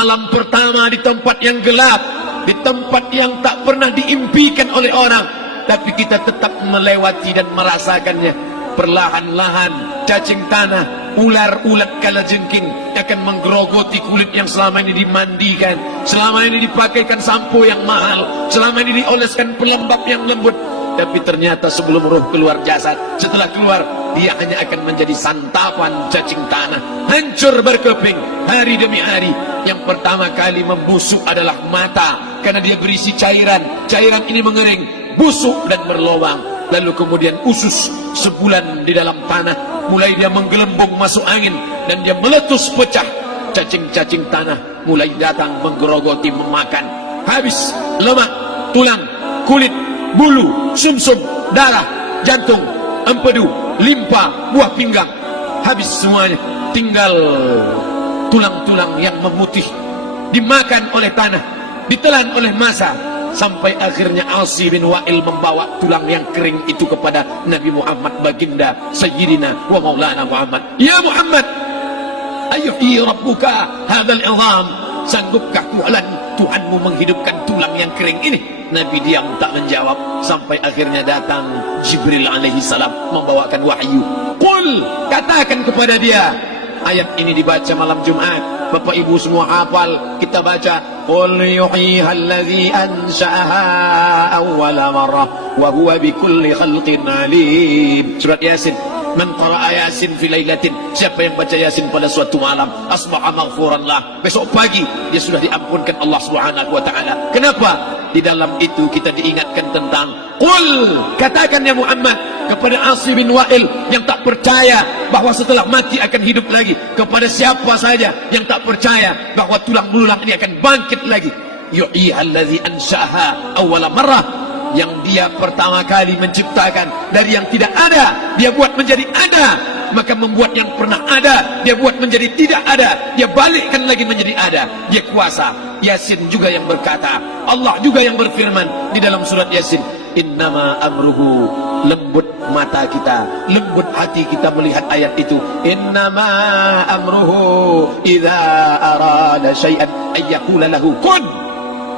malam pertama di tempat yang gelap, di tempat yang tak pernah diimpikan oleh orang, tapi kita tetap melewati dan merasakannya. Perlahan-lahan cacing tanah, ular-ulat kalajengking akan menggerogoti kulit yang selama ini dimandikan, selama ini dipakaikan sampo yang mahal, selama ini dioleskan pelembab yang lembut. Tapi ternyata sebelum roh keluar jasad, setelah keluar, dia hanya akan menjadi santapan cacing tanah, hancur berkeping hari demi hari. Yang pertama kali membusuk adalah mata, karena dia berisi cairan. Cairan ini mengering, busuk dan berlubang. Lalu kemudian usus sebulan di dalam tanah, mulai dia menggelembung masuk angin dan dia meletus pecah. Cacing-cacing tanah mulai datang menggerogoti, memakan. Habis lemak, tulang, kulit, bulu, sumsum, darah, jantung, empedu, limpa, buah pinggang. Habis semuanya, tinggal tulang-tulang yang memutih, dimakan oleh tanah, ditelan oleh massa, sampai akhirnya Asi bin Wa'il membawa tulang yang kering itu kepada Nabi Muhammad, baginda Sayyidina wa Maulana Muhammad. Ya Muhammad, ayyuhi rabbuka hadzal izam, sanggupkah Tuhanmu menghidupkan tulang yang kering ini? Nabi diam tak menjawab, sampai akhirnya datang Jibril alaihi salam membawakan wahyu. Qul, katakan kepada dia. Ayat ini dibaca malam Jumat. Bapak Ibu semua hafal, kita baca. Qul yuhyiha allazi ansha'aha awwala marrah wa huwa bikulli khalqin alim. Surat Yasin. Man qara'a Yasin fi lailatin, siapa yang baca Yasin pada suatu malam, asbaha maghfuran lah, besok pagi dia sudah diampunkan Allah Subhanahu wa taala. Kenapa? Di dalam itu kita diingatkan tentang qul, katakan ya Muhammad kepada Asi bin Wa'il yang tak percaya bahwa setelah mati akan hidup lagi, kepada siapa saja yang tak percaya bahwa tulang belulang ini akan bangkit lagi. Yu'ihal ladzi ansha'aha awwala marrah, yang dia pertama kali menciptakan dari yang tidak ada, dia buat menjadi ada. Maka membuat yang pernah ada, dia buat menjadi tidak ada, dia balikkan lagi menjadi ada. Dia kuasa. Yasin juga yang berkata, Allah juga yang berfirman di dalam surat Yasin, innama amruhu, lembut mata kita, lembut hati kita melihat ayat itu. Innama amruhu idza arada syai'an ayyaqula lahu kun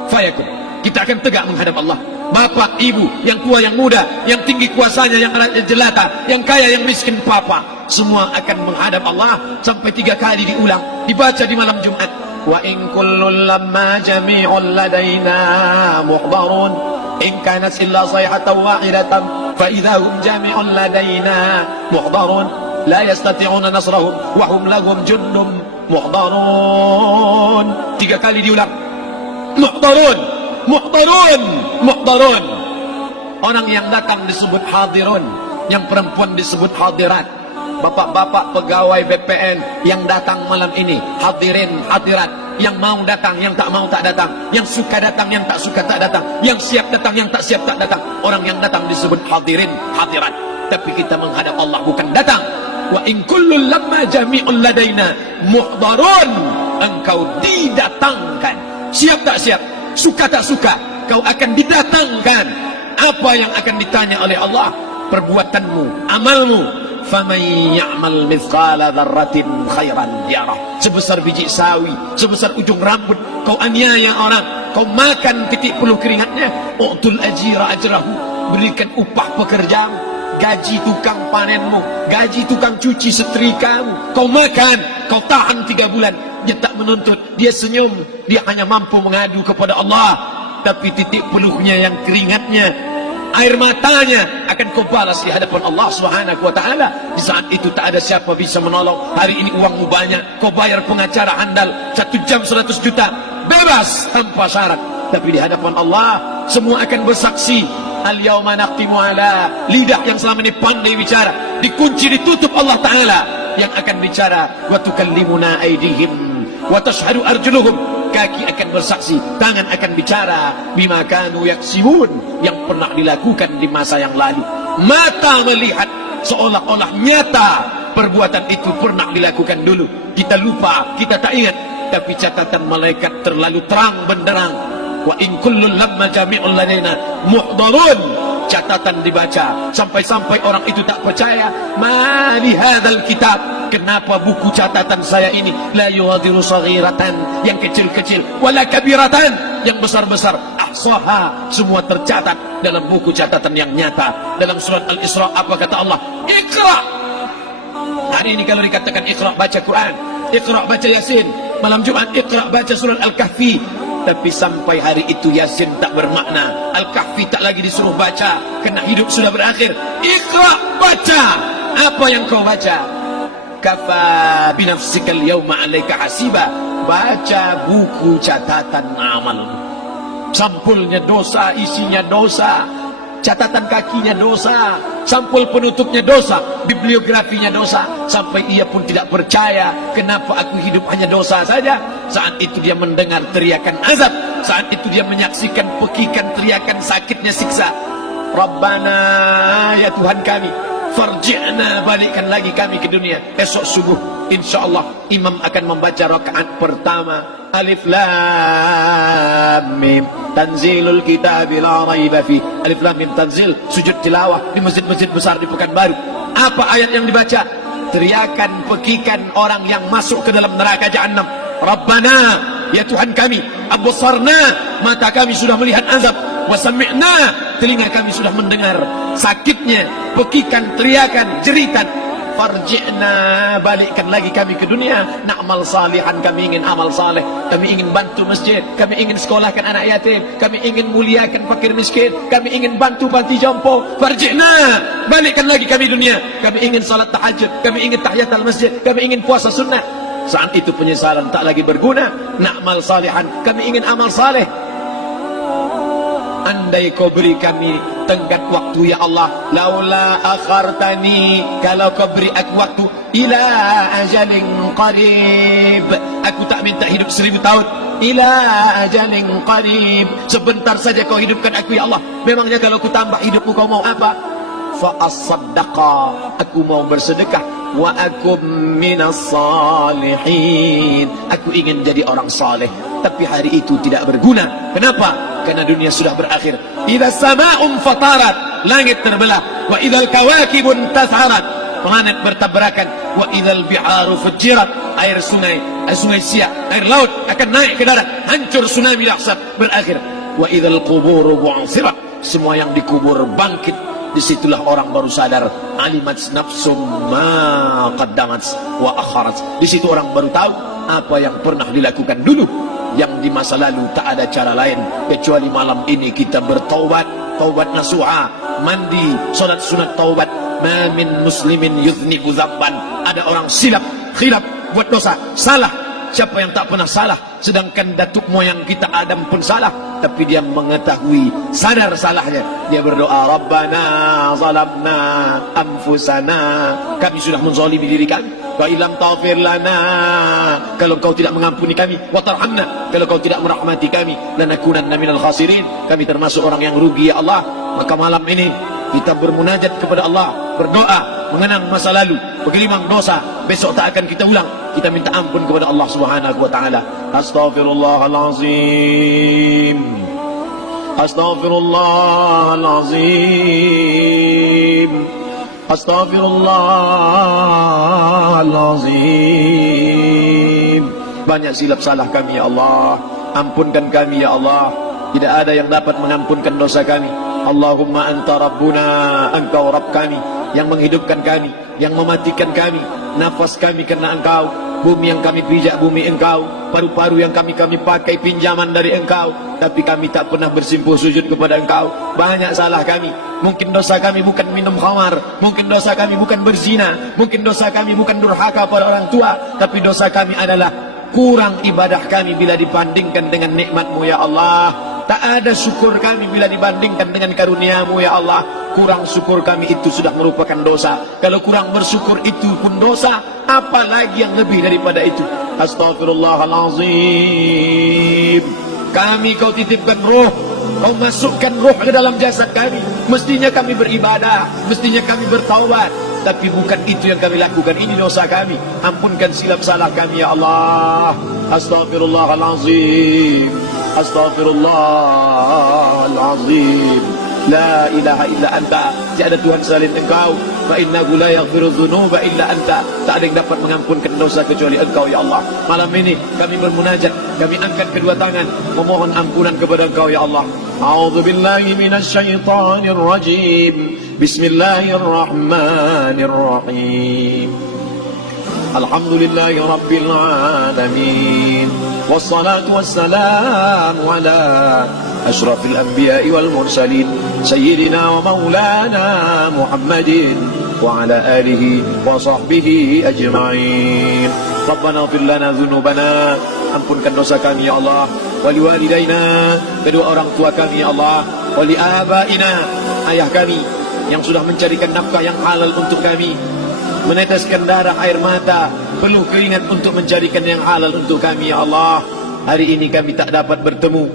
fayakun. Kita akan tegak menghadap Allah. Bapak, ibu, yang tua, yang muda, yang tinggi kuasanya, yang jelata, yang kaya, yang miskin, papa, semua akan menghadap Allah. Sampai 3 kali diulang, dibaca di malam Jumat. Wa in kullun lamma jami'un ladaina muhdarun in kanat illa sayhatan wahidatan fa idza hum jami'un ladaina muhdarun la yastati'una nasrahum wa hum lahum jundum muhdarun. 3 kali diulang. Muhdarun, muhdarun, muhdarun. Orang yang datang disebut hadirun, yang perempuan disebut hadirat. Bapak-bapak pegawai BPN yang datang malam ini, hadirin, hadirat. Yang mau datang, yang tak mau tak datang, yang suka datang, yang tak suka tak datang, yang siap datang, yang tak siap tak datang. Orang yang datang disebut hadirin, hadirat. Tapi kita menghadap Allah bukan datang. Wa in kullun lamma jami'un ladaina muhdarun. Engkau didatangkan, siap tak siap, suka tak suka, kau akan didatangkan. Apa yang akan ditanya oleh Allah? Perbuatanmu, amalmu. Faman ya'mal mithqala dzarratin khairan yarah. Sebesar biji sawi, sebesar ujung rambut, kau aniaya orang, kau makan titik peluh keringatnya. U'tul ajira ajrahu, berikan upah pekerjamu, gaji tukang panenmu, gaji tukang cuci setrikamu. Kau makan, kau tahan 3 bulan. Dia tak menuntut, dia senyum, dia hanya mampu mengadu kepada Allah. Tapi titik peluhnya yang keringatnya, air matanya akan kau balas di hadapan Allah Subhanahu wa taala. Di saat itu tak ada siapa bisa menolong. Hari ini uangmu banyak, kau bayar pengacara handal 1 jam 100 juta, bebas tanpa syarat. Tapi di hadapan Allah semua akan bersaksi. Al-yawma naqtimu ala, lidah yang selama ini pandai bicara dikunci, ditutup Allah taala yang akan bicara. Wa tukallimuna aydihim wa tashhadu arjuluhum, kaki akan bersaksi, tangan akan bicara. Bima kanu yaksibun, yang pernah dilakukan di masa yang lalu. Mata melihat seolah-olah nyata perbuatan itu pernah dilakukan dulu. Kita lupa, kita tak ingat. Tapi catatan malaikat terlalu terang benderang. Wa in kullun lamma jami'un ladaina muhdarun. Catatan dibaca sampai-sampai orang itu tak percaya. Ma li hadzal kitab, kenapa buku catatan saya ini la yughadiru saghiratan, yang kecil-kecil, wala kabiratan, yang besar-besar, ahsaha, semua tercatat dalam buku catatan yang nyata. Dalam surat Al-Isra apa kata Allah? Iqra. Hari ini kalau dikatakan Iqra baca Quran, Iqra baca Yasin, malam Jumat Iqra baca surat Al-Kahfi, tapi sampai hari itu Yasin tak bermakna, Al-Kahfi tak lagi disuruh baca, kerana hidup sudah berakhir. Iqra, baca. Apa yang kau baca? Kafa binafsikal yawma alaika hasiba. Baca buku catatan amalmu. Sampulnya dosa, isinya dosa, catatan kakinya dosa, sampul penutupnya dosa, bibliografinya dosa, sampai ia pun tidak percaya kenapa aku hidup hanya dosa saja. Saat itu dia mendengar teriakan azab, saat itu dia menyaksikan pekikan teriakan sakitnya siksa. Rabbana, ya Tuhan kami, farji'na, balikkan lagi kami ke dunia. Esok subuh insyaallah imam akan membaca rakaat pertama, Alif Lam Mim, tanzilul kitab la raiba fi. Alif Lam Mim tanzil, sujud tilawah di masjid-masjid besar di Pekanbaru. Apa ayat yang dibaca? Teriakan pekikan orang yang masuk ke dalam neraka Jahannam. Rabbana, ya Tuhan kami, absarna, mata kami sudah melihat azab, wa sami'na, telinga kami sudah mendengar sakitnya pekikan teriakan jeritan. Farji'na, balikkan lagi kami ke dunia, na'mal salihan, kami ingin amal saleh, kami ingin bantu masjid, kami ingin sekolahkan anak yatim, kami ingin muliakan fakir miskin, kami ingin bantu panti jompo. Farji'na, balikkan lagi kami dunia, kami ingin salat tahajud, kami ingin tahiyatul masjid, kami ingin puasa sunnah. Saat itu penyesalan tak lagi berguna. Na'mal salihan, kami ingin amal saleh. Andai kau beri kami tenggat waktu ya Allah, laula akhartani, kalau kau beri aku waktu, ila ajalin qarib, aku tak minta hidup 1000 tahun, ila ajalin qarib, sebentar saja kau hidupkan aku ya Allah. Memangnya kalau ku tambah hidupmu kau mau apa? Fa as-saddaqa, aku mau bersedekah, wa akum minas salihin, aku ingin jadi orang saleh. Tapi hari itu tidak berguna. Kenapa? Karena dunia sudah berakhir. Idza sama'un fatarat, langit terbelah, wa idzal kawakibun tasharat, planet bertabrakan, wa idzal biharu fujirat, air sungai siak, air laut akan naik ke darat, hancur, tsunami dahsyat berakhir. Wa idzal quburu bu'sirat, semua yang dikubur bangkit. Disitulah orang baru sadar, alimat nafsum ma qaddamat wa akharat. Di situ orang baru tahu apa yang pernah dilakukan dulu, yang di masa lalu tak ada cara lain kecuali malam ini kita bertaubat, taubat nasuha, mandi, salat sunat taubat. Ma min muslimin yudhnibu dzamban, ada orang silap, khilaf, buat dosa, salah. Siapa yang tak pernah salah? Sedangkan datuk moyang kita Adam pun salah, tapi dia mengetahui, sadar salahnya. Dia berdoa, Rabbana zalamna anfusana, kami sudah menzalimi diri kami. Wa ilam taghfir lana, kalau kau tidak mengampuni kami, wa tarhamna, kalau kau tidak merahmati kami, lanakunanna minal khasirin, kami termasuk orang yang rugi ya Allah. Maka malam ini kita bermunajat kepada Allah, berdoa, mengenang masa lalu, bergelimang dosa, besok tak akan kita ulang. Kita minta ampun kepada Allah Subhanahu wa taala. Astaghfirullahalazim, astaghfirullahalazim, astaghfirullahalazim. Banyak silap salah kami ya Allah, ampunkan kami ya Allah. Tidak ada yang dapat mengampunkan dosa kami. Allahumma anta rabbuna, engkau Rabb kami, yang menghidupkan kami, yang mematikan kami, nafas kami karena engkau, bumi yang kami pijak bumi engkau, paru-paru yang kami pakai pinjaman dari engkau, tapi kami tak pernah bersimpuh sujud kepada engkau. Banyak salah kami. Mungkin dosa kami bukan minum khamar, mungkin dosa kami bukan berzina, mungkin dosa kami bukan durhaka pada orang tua, tapi dosa kami adalah kurang ibadah kami bila dibandingkan dengan nikmat-Mu ya Allah. Tak ada syukur kami bila dibandingkan dengan karunia-Mu ya Allah. Kurang syukur kami itu sudah merupakan dosa. Kalau kurang bersyukur itu pun dosa, apalagi yang lebih daripada itu. Astaghfirullahalazim. Kami kau titipkan roh, kau masukkan roh ke dalam jasad kami. Mestinya kami beribadah, mestinya kami bertaubat, tapi bukan itu yang kami lakukan. Ini dosa kami. Ampunkan silap salah kami ya Allah. Astaghfirullahalazim, astaghfirullahalazim. La ilaha illa anta tiada Tuhan selain Engkau. Fa innahu la yaghfiru dzunuba illa anta. Tak ada yang dapat mengampunkan dosa kecuali Engkau ya Allah. Malam ini kami bermunajat, kami angkat kedua tangan memohon ampunan kepada Engkau ya Allah. A'udzu billahi minasyaitonir rajim. Bismillahirrahmanirrahim. Alhamdulillahi rabbil alamin. Wassalatu wassalamu ala asyrafil anbiya'i wal mursalin sayyidina wa maulana Muhammadin wa ala alihi wa sahbihi ajma'in. Rabbana ighfir lana dzunubana, ampunkan dosa kami ya Allah, wali walidaina, kedua orang tua kami ya Allah, wali abaina, ayah kami yang sudah mencarikan nafkah yang halal untuk kami, meneteskan darah air mata, peluh keringat untuk mencarikan yang halal untuk kami ya Allah. Hari ini kami tak dapat bertemu.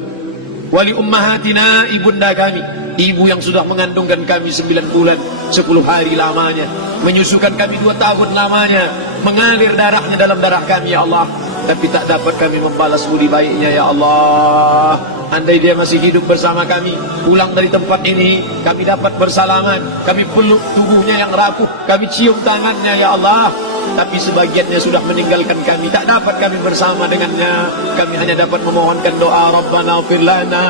Wali ummahatina, ibunda kami, ibu yang sudah mengandungkan kami 9 bulan 10 hari lamanya, menyusukan kami 2 tahun lamanya, mengalir darahnya dalam darah kami ya Allah, tapi tak dapat kami membalas budi baiknya ya Allah. Andai dia masih hidup bersama kami, pulang dari tempat ini, kami dapat bersalaman, kami peluk tubuhnya yang rapuh, kami cium tangannya ya Allah. Tapi sebagiannya sudah meninggalkan kami, tak dapat kami bersama dengannya. Kami hanya dapat memohonkan doa, Rabbana ighfir lana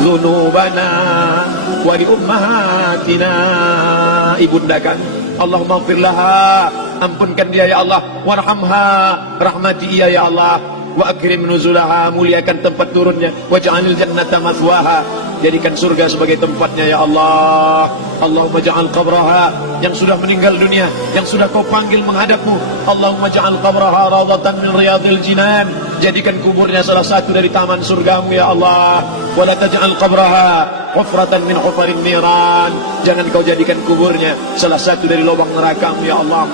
dzunubana wa li ummahatina, ibunda kami, Allahumma ighfir laha, ampunkan dia ya Allah, warhamha, rahmati ia ya Allah, wa akrim nuzulaha, muliakan tempat turunnya, waj'alil jannata mathwaha, jadikan surga sebagai tempatnya ya Allah. Allahumma ja'al qabraha, yang sudah meninggal dunia, yang sudah kau panggil menghadapmu, Allahumma ja'al qabraha rawdatan min riyadil jinan, jadikan kuburnya salah satu dari taman surgamu ya Allah. Wa la taj'al qabraha hufratan min hufarin niran, jangan kau jadikan kuburnya salah satu dari lubang nerakamu ya Allah.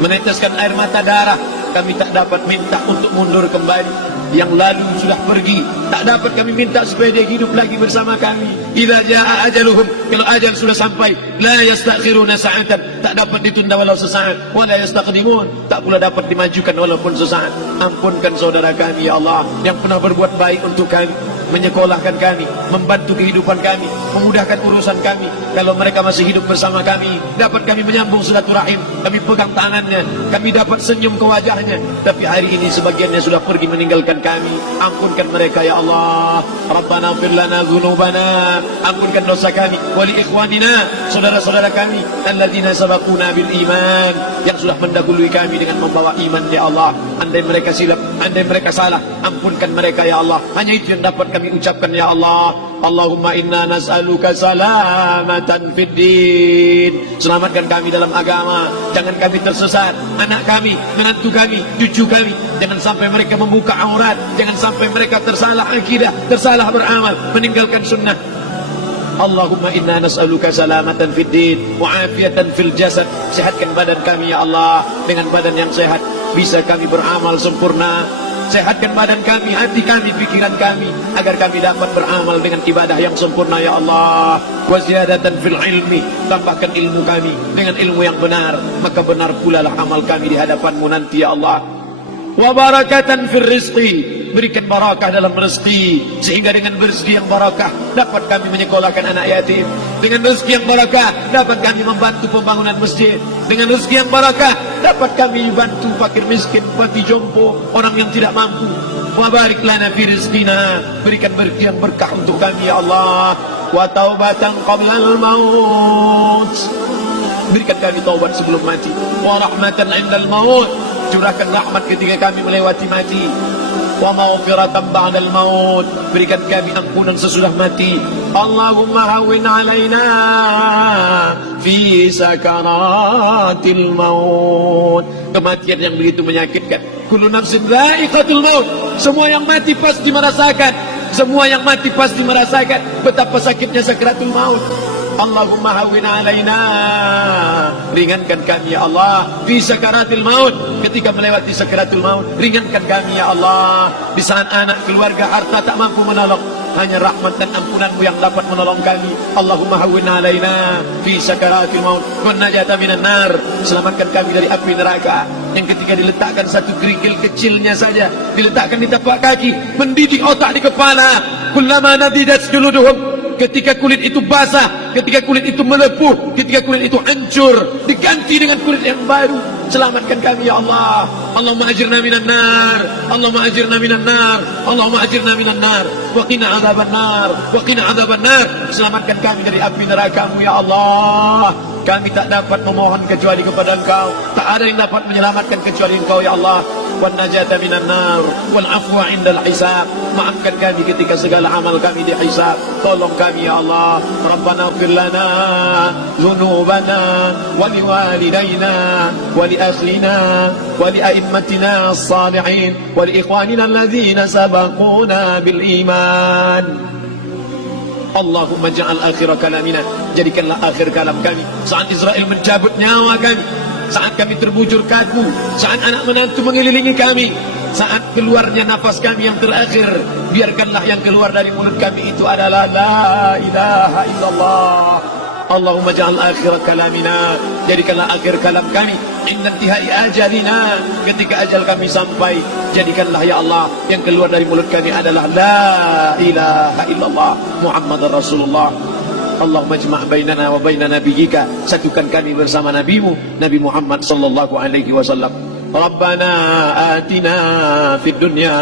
Meneteskan air mata darah, kami tak dapat minta untuk mundur kembali. Yang lalu sudah pergi, tak dapat kami minta supaya dia hidup lagi bersama kami. Idza jaa ajaluhum, kalau ajal sudah sampai, la yastakhiruna sa'atan, tak dapat ditunda walau sesaat, wa la yastaqdimun, tak pula dapat dimajukan walaupun sesaat. Ampunkan saudara kami ya Allah, yang pernah berbuat baik untuk kami, menyekolahkan kami, membantu kehidupan kami, memudahkan urusan kami. Kalau mereka masih hidup bersama kami, dapat kami menyambung silaturahim, kami pegang tangannya, kami dapat senyum ke wajahnya. Tapi hari ini sebagiannya sudah pergi meninggalkan kami. Ampunkan mereka ya Allah. Rabbana ighfir lana dzunubana, ampunkan dosa kami, wali ikhwanina, saudara-saudara kami, alladzina sabaquna bil iman, yang sudah mendahului kami dengan membawa iman ya Allah. Andai mereka silap, andai mereka salah, ampunkan mereka ya Allah. Hanya itu yang dapat kami ucapkan ya Allah. Allahumma inna nas'aluka salamatan fid din, selamatkan kami dalam agama, jangan kami tersesat, anak kami, menantu kami, cucu kami, jangan sampai mereka membuka aurat, jangan sampai mereka tersalah akidah, tersalah beramal, meninggalkan sunnah. Allahumma inna nas'aluka salamatan fid din wa afiatan fil jasad, sehatkan badan kami ya Allah, dengan badan yang sehat bisa kami beramal sempurna. Sehatkan badan kami, hati kami, pikiran kami, agar kami dapat beramal dengan ibadah yang sempurna ya Allah. Wa ziyadatan fil ilmi, tambahkan ilmu kami dengan ilmu yang benar, maka benar pula lah amal kami di hadapanmu nanti ya Allah. Wa barakatan fil rizqi, berikan barakah dalam rezeki, sehingga dengan rezeki yang barakah dapat kami menyekolahkan anak yatim. Dengan rezeki yang barakah dapat kami membantu pembangunan masjid. Dengan rezeki yang barakah dapat kami bantu fakir miskin, panti jompo, orang yang tidak mampu. Wa barik lana fi rizqina, berikan rezeki yang berkah untuk kami ya Allah. Wa taubatan qabla al-maut, berikan kami taubat sebelum mati. Wa rahmatan 'indal maut, curahkan rahmat ketika kami melewati mati. Wa maghfiratan ba'dal maut, berikan kami ampunan sesudah mati. Allahumma hawwin 'alaina fi sakaratil maut, kematian yang begitu menyakitkan. Kullu nafsin dha'iqatul maut, semua yang mati pasti merasakan, semua yang mati pasti merasakan betapa sakitnya sakaratul maut. Allahumma hawwin 'alaina, ringankan kami ya Allah fi sakaratil maut, ketika melewati sakaratul maut, ringankan kami ya Allah. Di saat anak, keluarga, harta tak mampu menolong, hanya rahmat dan ampunanmu yang dapat menolong kami. Allahumma hawwin 'alaina fi sakaratil maut wa najata minan nar, selamatkan kami dari api neraka yang ketika diletakkan satu kerikil kecilnya saja, diletakkan di tapak kaki, mendidik otak di kepala. Kullama nadidat juluduhum, ketika kulit itu basah, ketika kulit itu melepuh, ketika kulit itu hancur, diganti dengan kulit yang baru. Selamatkan kami ya Allah. Allahumma ajirna minan nar, Allahumma ajirna minan nar, Allahumma ajirna minan nar, wa qina adzaban nar, wa qina adzaban nar. Selamatkan kami dari api neraka-Mu ya Allah. Kami tak dapat memohon kecuali kepada Engkau. Tak ada yang dapat menyelamatkan kecuali Engkau ya Allah. Wan najata minan nar wal afwa indal hisab. Maafkan kami ketika segala amal kami dihisab. Tolong kami ya Allah. Rabbana ighfir lana dhunubana wa liwalidayna wa li ahlina wa li a'immatina as-salihin wa li ikhwanina alladhina sabaquna bil iman. Allahumma ja'al akhir kalamina, jadikanlah akhir kalam kami saat Israel mencabut nyawa kami, saat kami terbujur kaku, saat anak menantu mengelilingi kami, saat keluarnya nafas kami yang terakhir, biarkanlah yang keluar dari mulut kami itu adalah la ilaha illallah. Allahumma ja'al akhir kalamina, jadikanlah akhir kalam kami inna intihai ajalina, ketika ajal kami sampai, jadikanlah ya Allah yang keluar dari mulut kami adalah la ilaha illallah Muhammadar Rasulullah. Allahumma jma' bainana wa baina nabiyyika, satukan kami bersama nabimu Nabi Muhammad sallallahu alaihi wasallam. Rabbana atina fid dunya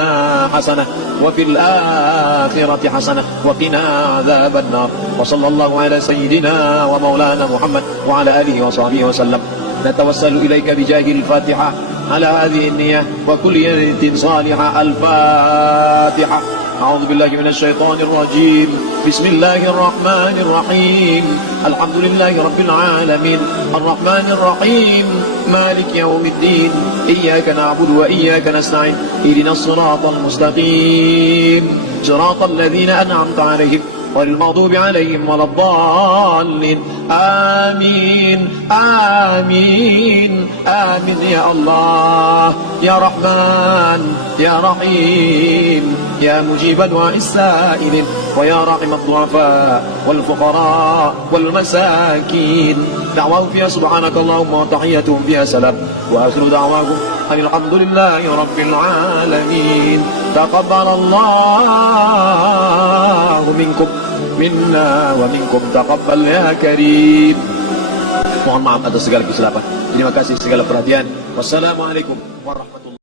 hasanah wa fil akhirati hasanah wa qina adzaban nar. Wa sallallahu ala sayyidina wa maulana Muhammad wa ala alihi wa sahbihi wa sallam. Natawassalu ilaika bijahil Fatihah ala hadhihi an-niyyah wa kulli niyatin salihah. Al-Fatihah. A'udzu billahi minasy syaithanir rajim. Bismillahir rahmanir rahim. Alhamdulillahi rabbil alamin. Arrahmanir rahim. Malik yaumiddin. Iyyaka na'budu wa iyyaka nasta'in. Ihdinas siratal mustaqim. Siratal ladzina an'amta 'alaihim ghairil maghdubi 'alaihim waladdallin. Amin. Amin. Amin ya Allah. Ya Rahman, ya Rahim, ya Mujib du'a as-sa'ilin, wa ya Rahim ad-du'afa wal fuqara wal masakin. Da'wahum fiha subhanakallahumma wa tahiyyatuhum fiha salam. Wa akhiru da'wahum alhamdulillahi rabbil alamin. Taqabbalallahu minkum minna wa minkum taqabbal ya karim. Mohon maaf atas segala kesilapan. Terima kasih segala perhatian. Wassalamualaikum warahmatullahi wabarakatuh.